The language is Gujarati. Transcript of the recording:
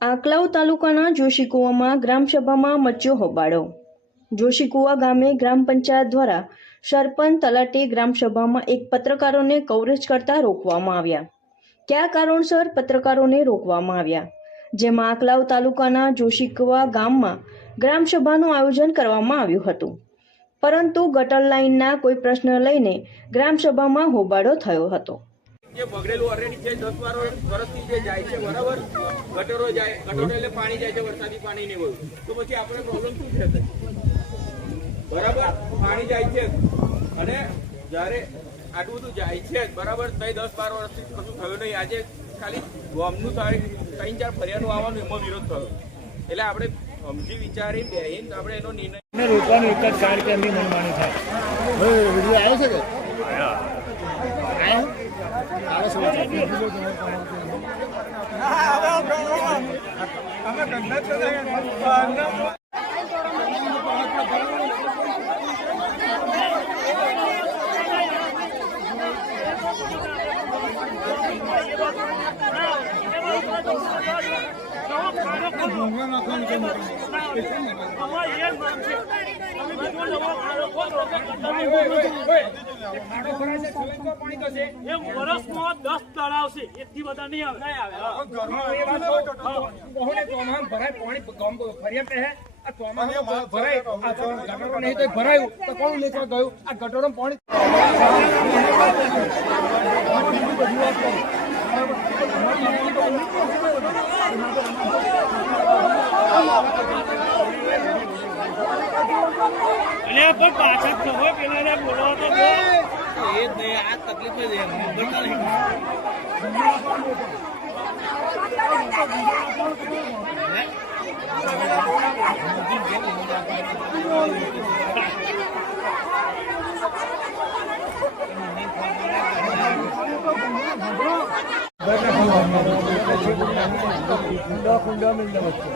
આંકલાવ તાલુકાના જોશીકુવામાં ગ્રામસભામાં મચ્યો હોબાળો. જોશીકુવા ગામે ગ્રામ પંચાયત દ્વારા સરપંચ તલાટી ગ્રામસભામાં એક પત્રકારોને કવરેજ કરતા રોકવામાં આવ્યા. કયા કારણસર પત્રકારોને રોકવામાં આવ્યા? જેમાં આંકલાવ તાલુકાના જોશીકુવા ગામમાં ગ્રામસભાનું આયોજન કરવામાં આવ્યું હતું. પરંતુ ગટર લાઇનના કોઈ પ્રશ્ન લઈને ગ્રામસભામાં હોબાળો થયો હતો. જે બગડેલું ઓલરેડી છે દસ બાર વર્ષથી જે જાય છે બરાબર? ગટરો જાય ગટરો એટલે પાણી જાય છે વરસાદી પાણી નહીં બધું તો પછી આપણે પ્રોબ્લેમ શું છે? બરાબર? પાણી જાય છે. અને જ્યારે આટલું બધું જાય છે બરાબર? તઈ દસ બાર વર્ષથી કશું થયું નહીં. આજે ખાલી ગોમનું થાય ત્રણ ચાર ફરિયાદો આવવાનું એમાં વિરોધ થયો. એટલે આપણે સમજી વિચારી બેહીને આપણે એનો નિર્ણય રોકવાનું એક જ કારણ કે એમની મનમાની થાય. વીડિયો આવ્યો છે કે? الله વર્ષમાં દસ તળાવ છે. એકથી બધા નહીં આવે. ભરાયું તો કોણ લેખવા ગયું આ ગટોરમ પાણી અને પણ પાછા ખબર પેલા બોલવા તો. એ જ નહીં, આ તકલીફ જ કુંડા કુંડા મિલ વચ્ચે